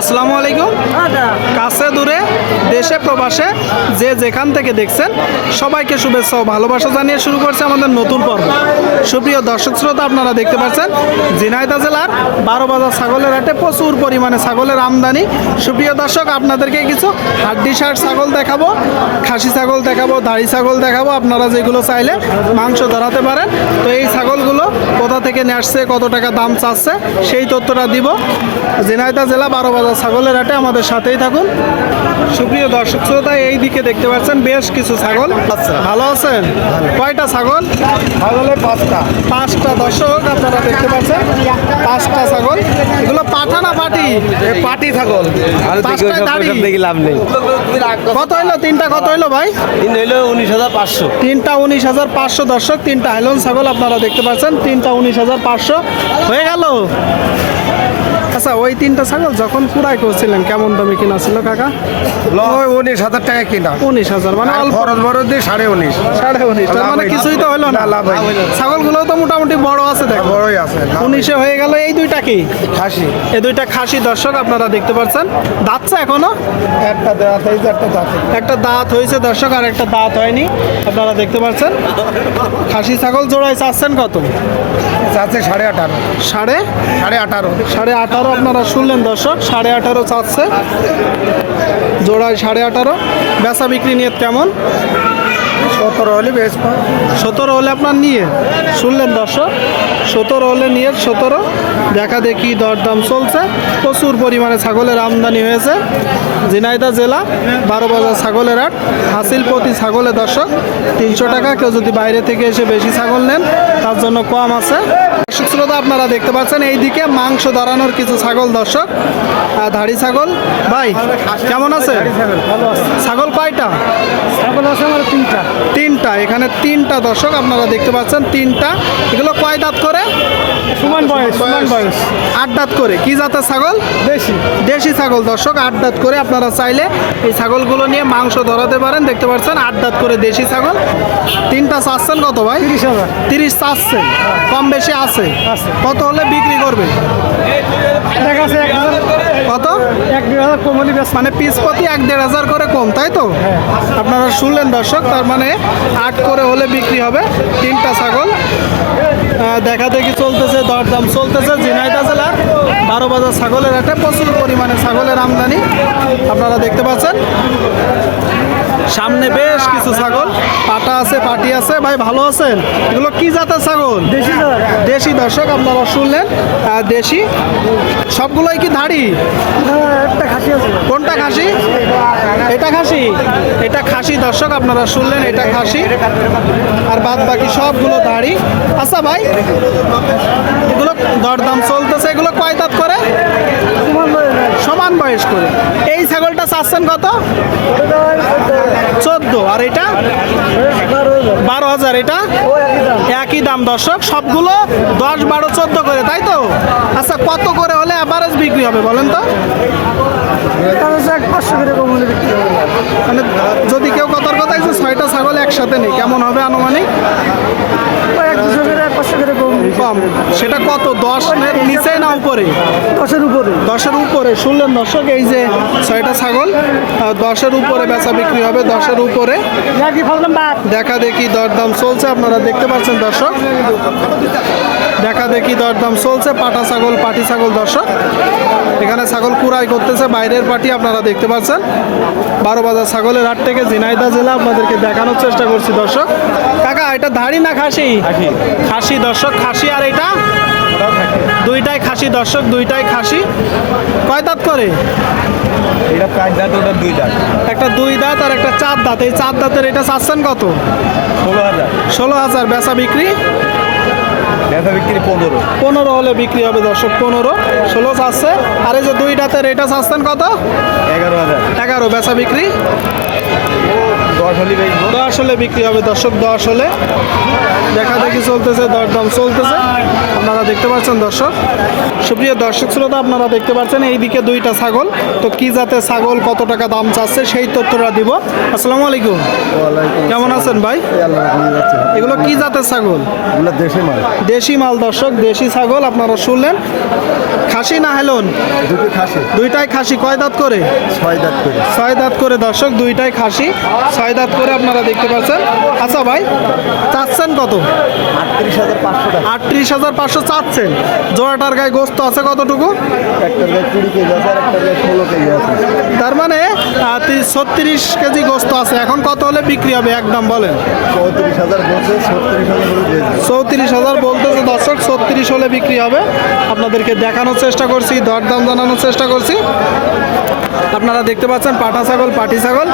আসসালামু আলাইকুম। কাছে দূরে দেশে প্রবাসে যে যেখান থেকে দেখছেন সবাইকে শুভেচ্ছা ও ভালোবাসা জানিয়ে শুরু করছে আমাদের নতুন পর্ব। সুপ্রিয় দর্শক শ্রোতা আপনারা দেখতে পাচ্ছেন ঝিনাইদহ জেলার বারো বাজার ছাগলের হাটে প্রচুর পরিমাণে ছাগলের আমদানি। সুপ্রিয় দর্শক আপনাদেরকে কিছু হাড্ডি শার্ট ছাগল দেখাবো খাসি ছাগল দেখাবো দাড়ি ছাগল দেখাবো। আপনারা যেগুলো চাইলে মাংস ধরাতে পারেন। তো এই ছাগলগুলো কোথা থেকে নিয়ে আসছে কত টাকা দাম চাচ্ছে সেই তথ্যটা দিব। ঝিনাইদহ জেলা বারো বাজার ছাগলের হাটে আমাদের সাথেই থাকুন। সুপ্রিয় দর্শক শ্রোতা এই দিকে দেখতে পাচ্ছেন বেশ কিছু ছাগল। ভালো আছেন? কয়টা ছাগল? ছাগলের পাঁচটা। পাঁচটা দর্শক আপনারা দেখতে পাচ্ছেন পাঁচটা ছাগল। এগুলো পাঠা না পাটি পাটি ছাগল। লাভ নেই। কত হইল? তিনটা কত হইল ভাই? তিন হইল উনিশ হাজার পাঁচশো। তিনটা উনিশ হাজার পাঁচশো দর্শক তিনটা হাইলন ছাগল আপনারা দেখতে পাচ্ছেন তিনটা উনিশ হাজার পাঁচশো। হয়ে গেল? আচ্ছা ওই তিনটা ছাগল যখন কুড়াই করছিলেন কেমন দামে কিনা ছিল কাকা? ওই উনিশ হাজার টাকা কিনা। উনিশ হাজার মানে খরচ বরচ দিয়ে সাড়ে উনিশ। সাড়ে উনিশ মানে কিছুই তো হলো না। লাভ। ছাগলগুলো তো মোটামুটি বড় আছে দেখো। বড়ই আছে উনিশে হয়ে গেল এই দুইটা কি? খাসি। এই দুইটা খাসি দর্শক আপনারা দেখতে পাচ্ছেন। দাঁতছে এখনও? একটা দাঁত এই একটা দাঁত একটা দাঁত হয়েছে দর্শক আর একটা দাঁত হয়নি। আপনারা দেখতে পাচ্ছেন। খাসি ছাগল জোড়ায় চাচ্ছেন কত? আছে সাড়ে আঠারো। সাড়ে? সাড়ে আঠারো। সাড়ে আঠারো আপনারা শুনলেন দর্শক সাড়ে আঠারো চাচ্ছে। জোড়ায় সাড়ে আঠারো। বেচা বিক্রি নিয়ে কেমন? সতেরো হলে বেশ সতেরো হলে আপনার নিয়ে। শুনলেন দর্শক সতেরো হলে নিয়ে সতেরো। দেখা দেখি দরদাম চলছে। প্রচুর পরিমাণে ছাগলের আমদানি হয়েছে। ঝিনাইদহ জেলা বারো বাজার ছাগলের হাট। হাসিল প্রতি ছাগলের দর্শক তিনশো টাকা। কেউ যদি বাইরে থেকে এসে বেশি ছাগল নেন তার জন্য কম আছে। দর্শক শ্রোতা আপনারা দেখতে পাচ্ছেন এইদিকে মাংস দাঁড়ানোর কিছু ছাগল দর্শক। আর ধাড়ি ছাগল। ভাই কেমন আছে? ছাগল কয়টা? ছাগল আছে আমার তিনটা। তিনটা এখানে তিনটা দর্শক আপনারা দেখতে পাচ্ছেন তিনটা। এগুলো কয় দাঁত করে? সমান বয়স সমান বয়স। আট দাঁত করে। কি জাতের ছাগল? দেশি। দেশি ছাগল দর্শক আট দাঁত করে। আপনারা চাইলে এই ছাগলগুলো নিয়ে মাংস ধরাতে পারেন। দেখতে পাচ্ছেন আট দাঁত করে দেশি ছাগল। তিনটা চাচ্ছেন কত ভাই? তিরিশ হাজার। তিরিশ চাচ্ছেন। কম বেশি আছে। কত হলে বিক্রি করবে? কত? এক দেড় হাজার কমলি বেশ। মানে পিস প্রতি এক দেড় হাজার করে কম তাই তো? আপনারা শুনলেন দর্শক তার মানে আট করে হলে বিক্রি হবে তিনটা ছাগল। দেখা দেখি চলতেছে, দরদাম চলতেছে। ঝিনাইদহ জেলার বারো বাজার ছাগলের একটা প্রচুর পরিমাণে ছাগলের আমদানি আপনারা দেখতে পাচ্ছেন। সামনে বেশ কিছু ছাগল। পাটা আছে পাটি আছে। ভাই ভালো আছেন? এগুলো কি জাতের ছাগল? দেশি দেশি দর্শক আপনারা শুনলেন। দেশি। সবগুলোই কি ধাড়ি? আছে। কোনটা খাসি? এটা খাসি? এটা খাসি দর্শক আপনারা শুনলেন এটা খাসি। আর বাদ বাকি সবগুলো দাড়ি আচ্ছা ভাই এগুলো দরদাম চলতেছে। এগুলো কয় দাঁত করে? সমান বয়স। সমান বয়স করে। এই ছাগলটা চাচ্ছেন কত চোদ্দ আর এটা বারো হাজার এটা ও একই দাম একই দাম দর্শক, সবগুলো দশ বারো চোদ্দ করে, তাই তো? আচ্ছা কত করে হলে অ্যাভারেজ বিক্রি হবে বলেন তো? মানে যদি কেউ কথার কথা ছয়টা ছাগল একসাথে নেই, কেমন হবে আনুমানিক ওই এক দুশো করে এক পাঁচশো করে কম সেটা কত? দশ নিচে না উপরে? দশের উপরে। দশের উপরে। শুনলেন দর্শক এই যে ছয়টা ছাগল দশের উপরে বেচা বিক্রি হবে দশের উপরে। দেখা দেখি দরদাম চলছে আপনারা দেখতে পাচ্ছেন দর্শক। দেখা দেখি দরদাম চলছে পাটা ছাগল পাটি ছাগল দর্শক। এখানে ছাগল কুড়াই করতেছে বাইরের পাটি আপনারা দেখতে পাচ্ছেন। বারো বাজার ছাগলের হাট থেকে ঝিনাইদহ জেলা আপনাদেরকে দেখানোর চেষ্টা করছি দর্শক। কাকা এটা ধাড়ি না খাসি। খাসি দর্শক খাসি আর এটা দুইটাই খাসি দর্শক দুইটাই খাসি। কয় দাঁত করে? এটা চার দাঁত ওটা দুই দাঁত। একটা দুই দাঁত আর একটা চার দাঁত। এই চার দাঁতের এটা চাচ্ছেন কত? ষোলো হাজার। ষোলো হাজার। বেচা বিক্রি? ব্যবসা বিক্রি পনেরো। পনেরো হলে বিক্রি হবে দর্শক পনেরো। ষোলো চাচ্ছে। আর এই যে দুই দাঁতের এটা চাচ্ছেন কত? এগারো হাজার। এগারো। বেচা বিক্রি? দশ হলে বিক্রি হবে দর্শক দশ হলে। দেখা দেখি চলতেছে দরদাম চলতেছে। আপনারা দেখতে পাচ্ছেন দর্শক। সুপ্রিয় দর্শক শ্রোতা আপনারা দেখতে পাচ্ছেন এইদিকে দুইটা ছাগল। তো কি জাতের ছাগল কত টাকা দাম চাচ্ছে সেই তথ্যটা দিব। আসসালামু আলাইকুম। কেমন আছেন ভাই? এগুলো কি জাতের ছাগল? এগুলো দেশে মাল। দেশি মাল দর্শক দেশি ছাগল আপনারা শুনলেন। খাসি না হেলন? দুটো খাসি। দুইটাই খাসি কয় দাঁত করে? ছয় দাঁত করে। ছয় দাঁত করে দর্শক দুইটাই খাসি ছয় দাঁত করে আপনারা দেখতে পাচ্ছেন। আচ্ছা ভাই চাচ্ছেন কত? আটত্রিশ হাজার পাঁচশো টাকা। আটত্রিশ হাজার পাঁচশো চাচ্ছেন। জোড়াটার গায়ে গোস্ত আছে কতটুকু? তার মানে ছত্রিশ কেজি গোস্ত আছে। এখন কত হলে বিক্রি হবে? একদম বলেন। চৌত্রিশ হাজার চৌত্রিশ হাজার বলতেছে দর্শক ছত্রিশ হলে বিক্রি হবে। আপনাদেরকে দেখানোর চেষ্টা করছি, দরদাম জানানোর চেষ্টা করছি। আপনারা দেখতে পাচ্ছেন পাটা ছাগল, পাটি ছাগল।